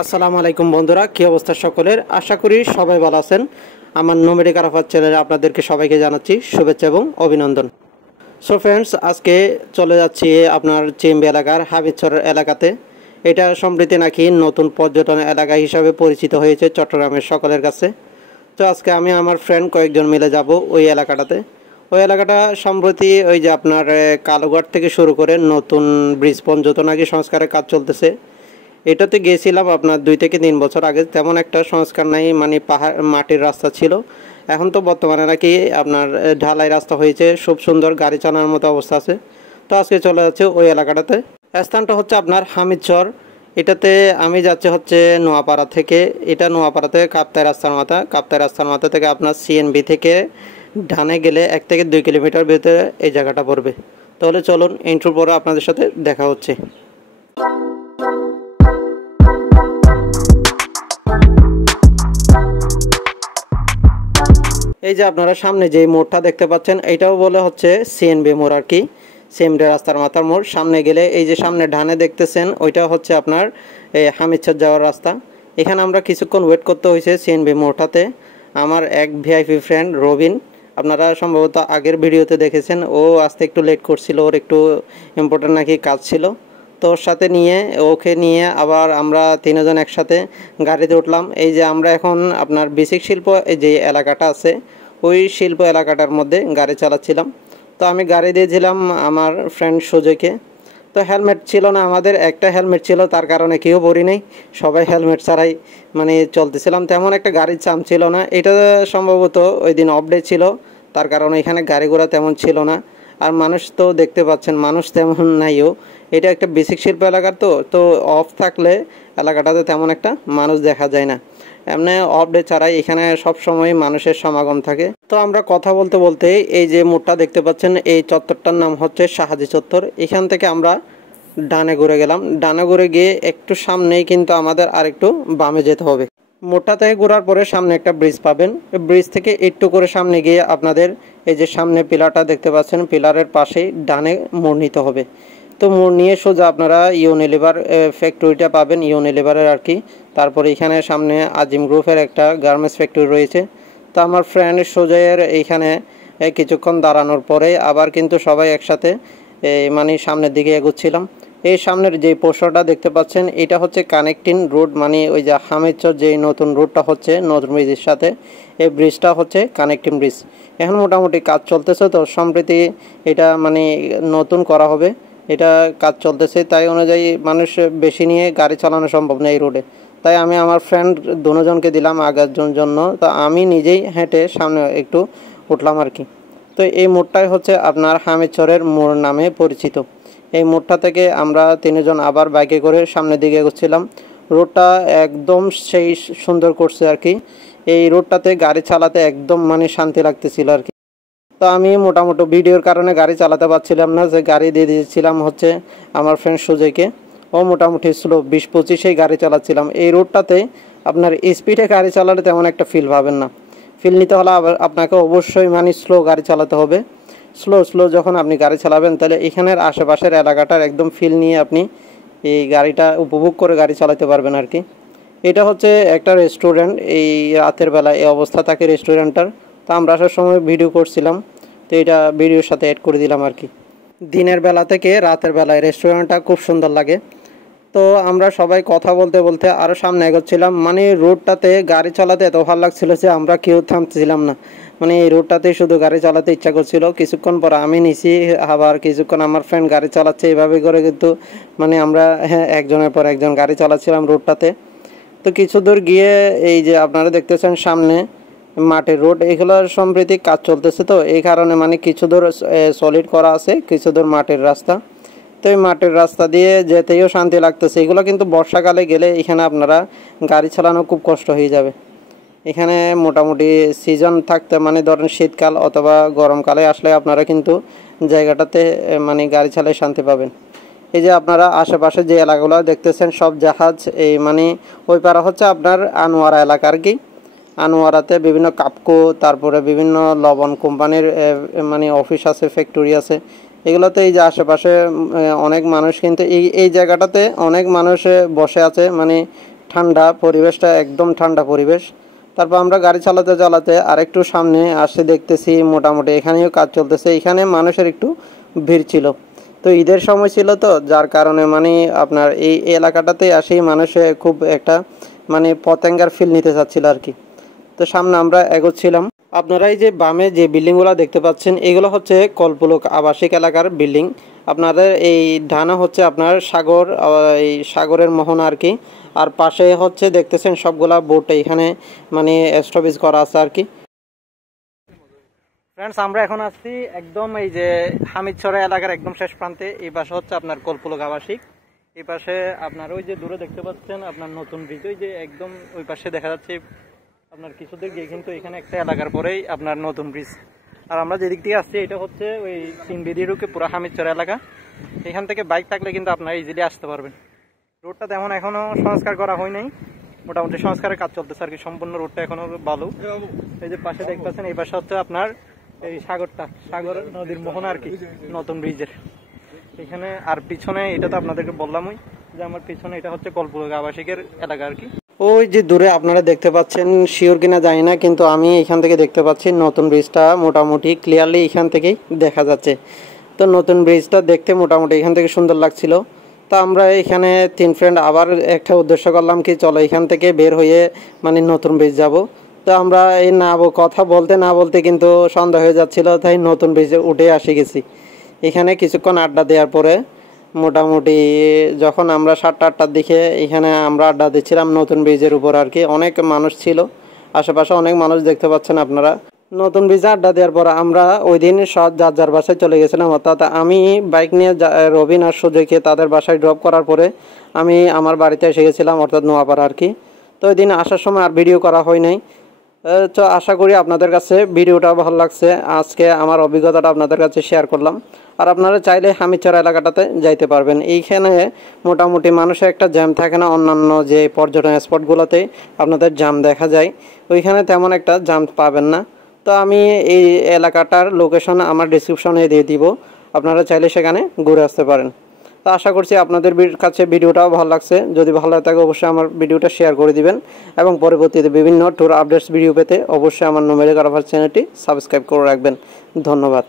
আসসালামু আলাইকুম বন্ধুরা, কি অবস্থা সকলের? আশা করি সবাই ভালো আছেন। আমার নোমেডিক আরাফাত চ্যানেলে আপনাদেরকে সবাইকে জানাচ্ছি শুভেচ্ছা এবং অভিনন্দন। সো ফ্রেন্ডস, আজকে চলে যাচ্ছি আপনার চেম্বি এলাকার হাবিবচর এলাকাতে। এটা সম্প্রতি নাকি নতুন পর্যটন এলাকা হিসাবে পরিচিত হয়েছে চট্টগ্রামের সকলের কাছে। তো আজকে আমি আমার ফ্রেন্ড কয়েকজন মিলে যাব ওই এলাকাটাতে। ওই এলাকাটা সম্প্রতি ওই যে আপনার কালুঘাট থেকে শুরু করে নতুন ব্রিজ পর্যন্ত নাকি সংস্কারের কাজ চলতেছে। এটাতে গিয়েছিলাম আপনার 2 থেকে 3 বছর আগে। তেমন একটা সংস্কার নাই, মানে পাহাড় মাটির রাস্তা ছিল। এখন তো বর্তমানে নাকি আপনার ঢালাই রাস্তা হয়েছে, খুব সুন্দর গাড়ি চালানোর মতো অবস্থা আছে। তো আজকে চলে যাচ্ছে ওই এলাকাটাতে। স্থানটা হচ্ছে আপনার হামিদচর। এটাতে আমি যাচ্ছি হচ্ছে নোয়াপাড়া থেকে। এটা নোয়াপাড়া থেকে কাপ্তাই রাস্তার মাথা থেকে আপনার সিএনবি থেকে ডানে গেলে 1 থেকে 2 কিলোমিটার ভিতরে এই জায়গাটা পড়বে। তাহলে চলুন, ইন্ট্রোর পরে আপনাদের সাথে দেখা হচ্ছে। এই যে আপনারা সামনে যে মোড়টা দেখতে পাচ্ছেন, এটাও বলে হচ্ছে সিএনবি মোড় আর কি, সিএনবি রাস্তার মাথার মোড়। সামনে গেলে এই যে সামনে ডানে দেখতেছেন, ওইটা হচ্ছে আপনার এই হামিদচর যাওয়ার রাস্তা। এখানে আমরা কিছুক্ষণ ওয়েট করতে হয়েছে সিএনবি মোড়টাতে। আমার এক ভিআইপি ফ্রেন্ড রবিন, আপনারা সম্ভবত আগের ভিডিওতে দেখেছেন, ও আসতে একটু লেট করছিল, ওর একটু ইম্পর্টেন্ট নাকি কাজ ছিল। তো ওর সাথে নিয়ে ওকে নিয়ে আবার আমরা তিনজন একসাথে গাড়িতে উঠলাম। এই যে আমরা এখন আপনার বেসিক শিল্প যে এলাকাটা আছে, ওই শিল্প এলাকাটার মধ্যে গাড়ি চালাচ্ছিলাম। তো আমি গাড়ি দিয়েছিলাম আমার ফ্রেন্ড সুজয়কে। তো হেলমেট ছিল না, আমাদের একটা হেলমেট ছিল, তার কারণে কেউ পরি নেই, সবাই হেলমেট ছাড়াই মানে চলতেছিলাম। তেমন একটা গাড়ির চাম ছিল না। এটা সম্ভবত ওই দিন অফ ডে ছিল, তার কারণে এখানে গাড়ি ঘোড়া তেমন ছিল না। আর মানুষ তো দেখতে পাচ্ছেন, মানুষ তেমন নাইও। এটা একটা বেসিক শিল্প এলাকার, তো অফ থাকলে এলাকাটাতে তেমন একটা মানুষ দেখা যায় না। এমনি অফ ডে ছাড়াই এখানে সবসময় মানুষের সমাগম থাকে। তো আমরা কথা বলতে বলতে এই যে মোড়টা দেখতে পাচ্ছেন, এই চত্বরটার নাম হচ্ছে শাহাজি চত্বর। এখান থেকে আমরা ডানে ঘুরে গেলাম। ডানে ঘুরে গিয়ে একটু সামনেই কিন্তু আমাদের আরেকটু বামে যেতে হবে। মোড়টা থেকে ঘোরার পরে সামনে একটা ব্রিজ পাবেন। ব্রিজ থেকে একটু করে সামনে গিয়ে আপনাদের এই যে সামনে পিলারটা দেখতে পাচ্ছেন, পিলারের পাশেই ডানে মোড় নিতে হবে। তো মোড় নিয়ে সোজা আপনারা ইউনিলিভার ফ্যাক্টরিটা পাবেন, ইউনিলিভারের আর কি। তারপরে এখানে সামনে আজিম গ্রুপের একটা গার্মেন্টস ফ্যাক্টরি রয়েছে। তো আমার ফ্রেন্ড সোজাইয়ের এইখানে কিছুক্ষণ দাঁড়ানোর পরে আবার কিন্তু সবাই একসাথে মানে সামনের দিকে এগোচ্ছিলাম। এই সামনের যে পোস্টারটা দেখতে পাচ্ছেন, এটা হচ্ছে কানেক্টিং রোড, মানে ওই যে হামিদচর যে নতুন রোডটা হচ্ছে নতুন ব্রিজের সাথে, এই ব্রিজটা হচ্ছে কানেক্টিং ব্রিজ। এখন মোটামুটি কাজ চলতেছে, তো সম্প্রতি এটা মানে নতুন করা হবে, এটা কাজ চলতেছে। তাই অনুযায়ী মানুষ বেশি নিয়ে গাড়ি চালানো সম্ভব না এই রোডে। তাই আমি আমার ফ্রেন্ড দুজনকে দিলাম আগার জন্য, তো আমি নিজেই হেঁটে সামনে একটু উঠলাম আর কি। তো এই মোড়টাই হচ্ছে আপনার হামিদচরের মোড় নামে পরিচিত। এই মোড়টা থেকে আমরা তিনজন আবার বাইকে করে সামনের দিকে এগোচ্ছিলাম। রোডটা একদম সেই সুন্দর করছে আর কি। এই রোডটাতে গাড়ি চালাতে একদম মানে শান্তি লাগতেছিল আর কি। তো আমি মোটামুটি ভিডিওর কারণে গাড়ি চালাতে পারছিলাম না, যে গাড়ি দিয়ে দিয়েছিলাম হচ্ছে আমার ফ্রেন্ড সুজয়কে। ও মোটামুটি স্লো 20-25 গাড়ি চালাচ্ছিলাম। এই রোডটাতে আপনার স্পিডে গাড়ি চালালে তেমন একটা ফিল পাবেন না। ফিল নিতে হলে আপনাকে অবশ্যই মানে স্লো গাড়ি চালাতে হবে। স্লো যখন আপনি গাড়ি চালাবেন, তাহলে এখানের আশেপাশের এলাকাটার একদম ফিল নিয়ে আপনি এই গাড়িটা উপভোগ করে গাড়ি চালাতে পারবেন আর কি। এটা হচ্ছে একটা রেস্টুরেন্ট, এই রাতের বেলা এই অবস্থা থাকে রেস্টুরেন্টটার। তো আমরা আসার সময় ভিডিও করছিলাম, তো এটা ভিডিওর সাথে অ্যাড করে দিলাম আর কি। দিনের বেলা থেকে রাতের বেলায় রেস্টুরেন্টটা খুব সুন্দর লাগে। তো আমরা সবাই কথা বলতে বলতে আরও সামনে এগোচ্ছিলাম। মানে রোডটাতে গাড়ি চালাতে এত ভালো লাগছিল যে আমরা কেউ থামছিলাম না। মানে এই রোডটাতেই শুধু গাড়ি চালাতে ইচ্ছা করছিল। কিছুক্ষণ পর আমি নিছি, আবার কিছুক্ষণ আমার ফ্রেন্ড গাড়ি চালাচ্ছে, এইভাবে করে কিন্তু মানে আমরা একজনের পর একজন গাড়ি চালাচ্ছিলাম রোডটাতে। তো কিছু দূর গিয়ে এই যে আপনারা দেখতেছেন সামনে মাটির রোড, এগুলো সম্প্রতি কাজ চলতেছে, তো এই কারণে মানে কিছু দূর সলিড করা আছে, কিছু দূর মাটির রাস্তা। তো এই মাটির রাস্তা দিয়ে যেতেও শান্তি লাগতেছে। এগুলো কিন্তু বর্ষাকালে গেলে এখানে আপনারা গাড়ি চালানো খুব কষ্ট হয়ে যাবে। এখানে মোটামুটি সিজন থাকতে মানে ধরেন শীতকাল অথবা গরমকালে আসলে আপনারা কিন্তু জায়গাটাতে মানে গাড়ি চালায় শান্তি পাবেন। এই যে আপনারা আশেপাশে যে এলাকাগুলো দেখতেছেন সব জাহাজ, এই মানে ওই পাড়া হচ্ছে আপনার আনোয়ারা এলাকা আর কি। আনোয়ারাতে বিভিন্ন কাপকো, তারপরে বিভিন্ন লবণ কোম্পানির মানে অফিস আছে, ফ্যাক্টরি আছে। এগুলোতে এই যে আশেপাশে অনেক মানুষ কিন্তু এই জায়গাটাতে অনেক মানুষ বসে আছে, মানে ঠান্ডা পরিবেশটা, একদম ঠান্ডা পরিবেশ। তারপর আমরা গাড়ি চালাতে চালাতে আরেকটু সামনে আসে দেখতেছি মোটামুটি এখানেও কাজ চলতেছে। এখানে মানুষের একটু ভিড় ছিল, তো ঈদের সময় ছিল, তো যার কারণে মানে আপনার এই এলাকাটাতে আসেই মানুষে খুব একটা মানে পতেঙ্গার ফিল নিতে চাচ্ছিল আর কি। তো সামনে আমরা এগোচ্ছিলাম। আপনারা এই যে বামে যে বিল্ডিংগুলো দেখতে পাচ্ছেন এগুলো হচ্ছে কল্পলোক আবাসিক এলাকার বিল্ডিং। আপনাদের এই ডানা হচ্ছে আপনার সাগর, এই সাগরের মোহনা আর কি। আর পাশে হচ্ছে দেখতেছেন সবগুলা বোট এখানে মানে এস্টাবলিশ করা আছে আর কি। ফ্রেন্ডস, আমরা এখন আসছি একদম এই যে হামিদছড়া এলাকার একদম শেষ প্রান্তে। এই পাশে হচ্ছে আপনার কল্পলোক আবাসিক, এই পাশে আপনার ওই যে দূরে দেখতে পাচ্ছেন আপনার নতুন ব্রিজ, ওই যে একদম ওই পাশে দেখা যাচ্ছে আপনার কিছুদের গিয়ে কিন্তু এখানে একটা এলাকার পরেই আপনার নতুন ব্রিজ। আর আমরা যেদিক থেকে আসছি এটা হচ্ছে ওই সিনবিডি রুকে পুরো হামিদছড়া এলাকা। এখান থেকে বাইক থাকলে কিন্তু আপনারা ইজিলি আসতে পারবেন। রোডটা তেমন এখনো সংস্কার করা হয় নাই, মোটামুটি সংস্কারের কাজ চলতেছে আর কি। সম্পূর্ণ রোডটা এখনো ভালো। এই যে পাশে দেখতে পাচ্ছেন এই পাশে হচ্ছে আপনার এই সাগরটা, সাগর নদীর মোহনা আর কি, নতুন ব্রিজের এখানে। আর পিছনে এটা তো আপনাদেরকে বললামই যে আমার পিছনে এটা হচ্ছে কল্পলোক আবাসিকের এলাকা আর কি। ওই যে দূরে আপনারা দেখতে পাচ্ছেন, শিওর কিনা জানি না, কিন্তু আমি এখান থেকে দেখতে পাচ্ছি নতুন ব্রিজটা মোটামুটি ক্লিয়ারলি এখান থেকেই দেখা যাচ্ছে। তো নতুন ব্রিজটা দেখতে মোটামুটি এখান থেকে সুন্দর লাগছিল। তো আমরা এখানে 3 ফ্রেন্ড আবার একটা উদ্দেশ্য করলাম কি চলো এখান থেকে বের হয়ে মানে নতুন ব্রিজ যাব। তো আমরা এই কথা বলতে না বলতে কিন্তু সন্ধ্যা হয়ে যাচ্ছিল, তাই নতুন ব্রিজে উঠে আসি গেছি। এখানে কিছুক্ষণ আড্ডা দেওয়ার পরে মোটামুটি যখন আমরা 7টা-8টার দিকে এখানে আমরা আড্ডা দিচ্ছিলাম নতুন ব্রিজের উপর আর কি। অনেক মানুষ ছিল, আশেপাশে অনেক মানুষ দেখতে পাচ্ছেন আপনারা। নতুন ব্রিজে আড্ডা দেওয়ার পর আমরা ওই দিন সব যার যার বাসায় চলে গেছিলাম। অর্থাৎ আমি বাইক নিয়ে রবিন আর সুজয়কে তাদের বাসায় ড্রপ করার পরে আমি আমার বাড়িতে এসে গেছিলাম, অর্থাৎ নোয়াপাড়া আর কি। তো ওই দিন আসার সময় আর ভিডিও করা হয় নাই। তো আশা করি আপনাদের কাছে ভিডিওটা ভালো লাগছে। আজকে আমার অভিজ্ঞতাটা আপনাদের কাছে শেয়ার করলাম। আর আপনারা চাইলে হামিদছড়া এলাকাটাতে যাইতে পারবেন। এইখানে মোটামুটি মানুষের একটা জ্যাম থাকে না, অন্যান্য যে পর্যটন স্পটগুলোতে আপনাদের জ্যাম দেখা যায়, ওইখানে তেমন একটা জ্যাম পাবেন না। তো আমি এই এলাকাটার লোকেশন আমার ডিসক্রিপশনে দিয়ে দিব, আপনারা চাইলে সেখানে ঘুরে আসতে পারেন। তো আশা করছি আপনাদের কাছে ভিডিওটাও ভালো লাগছে। যদি ভালো লাগে অবশ্যই আমার ভিডিওটা শেয়ার করে দিবেন এবং পরবর্তীতে বিভিন্ন ট্যুর আপডেটস ভিডিও পেতে অবশ্যই আমার নোমেরিক আরাফাত চ্যানেলটি সাবস্ক্রাইব করে রাখবেন। ধন্যবাদ।